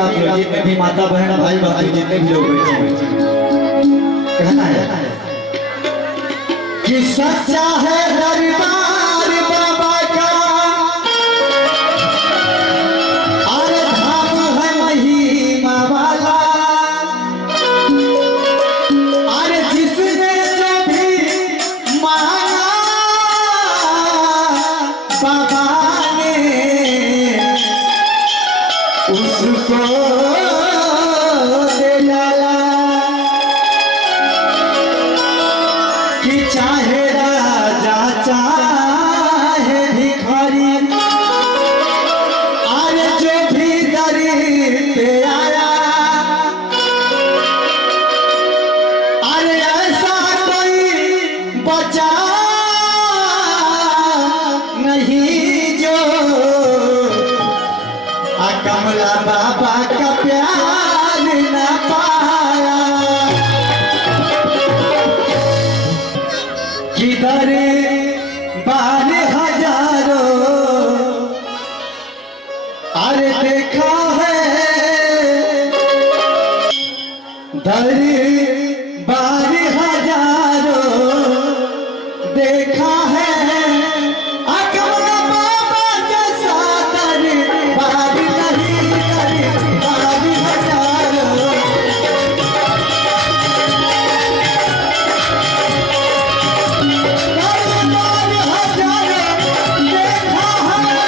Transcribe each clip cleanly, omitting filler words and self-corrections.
आप लोग जितने भी माता बहन भाई बहन जितने भी लोग बैठे हैं, कहना है कि सच्चा है दरबार बाबा का और धाम है महिमा वाला। और जिसने जो भी मांगा बाबा ने उसको दे डाला। कि चाहे राजा चाहे भिखारी और जो भी दर पे आया, अरे ऐसा कोई बचा नहीं जो कमला बाबा का प्यार न पाया। किधर बार हजारों अरे देखा है दर बार हजारों देखा है। कमला बाबा जैसा दर बार नहीं, दर बार हजारों। दरबार हजारों देखा है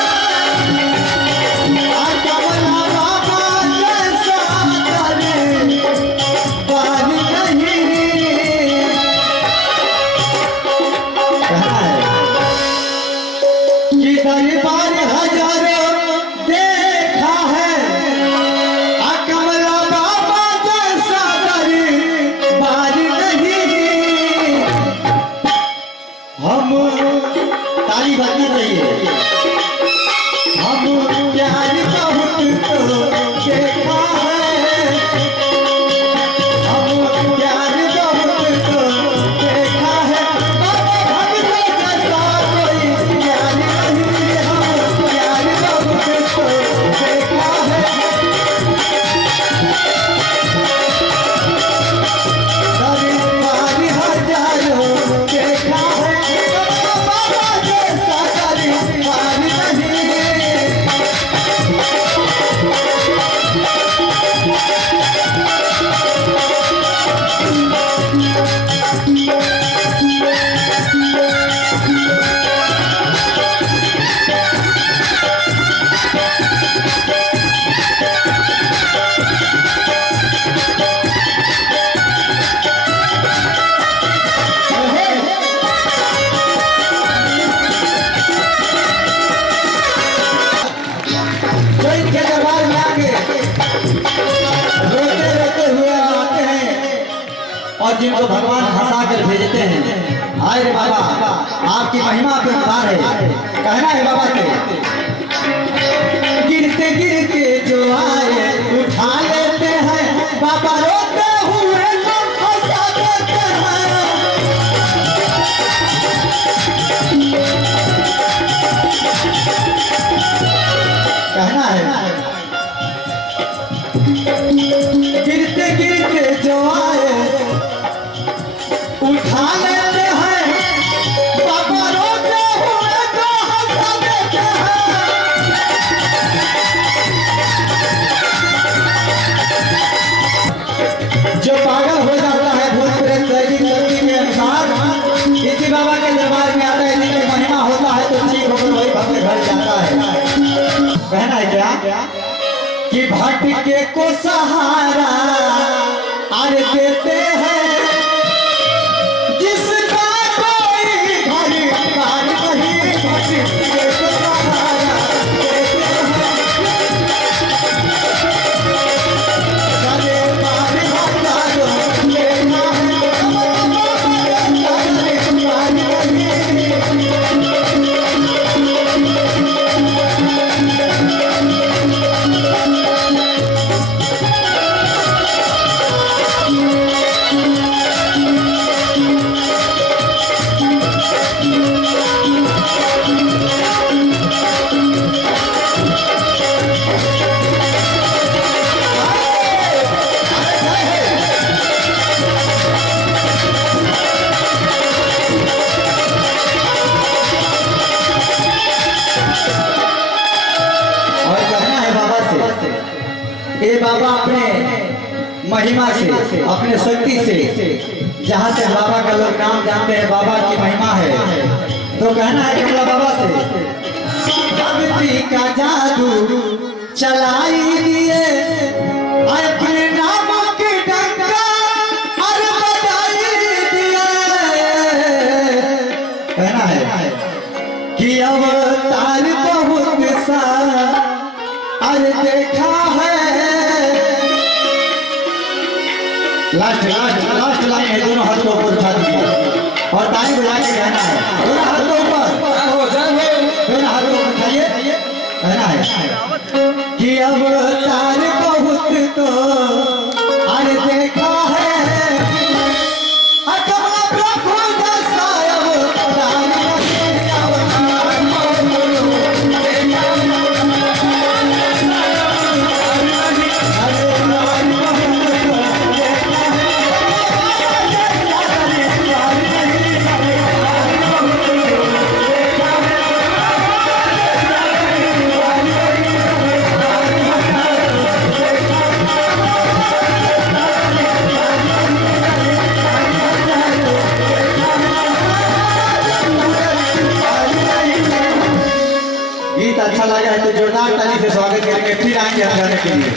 कमला बाबा जैसा दरबार नहीं। हम ताली बजनी चाहिए। हम प्यार बहुत तो देखा है, हम प्यार बहुत तो देखा है। हम जैसा कोई प्यार नहीं, हम प्यार बहुत तो देखा है। दरबार हजारों देखा है बाबा जैसा दरबार नहीं। इनके दरबार में आके रोते रोते हुए आते हैं और जिनको भगवान हंसा कर भेजते हैं। हाय रे बाबा आपकी महिमा पे उतार है। कहना है बाबा के गिरते गिरते जो आए उठा लेते हैं बाबा, रोते हुए तो हंसा देते हैं। कहना है गिरते गिरते जो आए उठा लेते हैं बाबा, रोते हुए तो हंसा देते हैं। जो पागल हो जाता है भूत प्रेत दैनिक शक्ति के अनुसार इसी बाबा के दरबार में आता है, इनकी महिमा होता है तो ठीक होकर वही भक्त घर जाता है। कहना है क्या कि भटके को सहारा और देते हैं जिसका कोई घर बार नहीं, भटके को सहारा देते हैं। दरबार हजारों देखा है बाबा अपने महिमा से, अपने शक्ति से, जहाँ से बाबा का लोग नाम जानते हैं, बाबा की महिमा है, तो कहना है कमला बाबा से, भक्ति का जादू चलाई दिए, अपने नाम के डंका और बजाई दिए। कहना है कि अवतार बहुत सा और देखा है। लास्ट लाइन है, दोनों हाथों ऊपर उठा दीजिए और ताली बजा के कहना है, दोनों हाथों ऊपर, दोनों हाथों ऊपर उठाइए। कहना है कि अवतार बहुत तो और देखा है, कमला प्रभु जैसा अवतार गीत अच्छा लगा है तो जोरदार ताली से स्वागत करेंगे। फिर आएंगे हम गाने के लिए।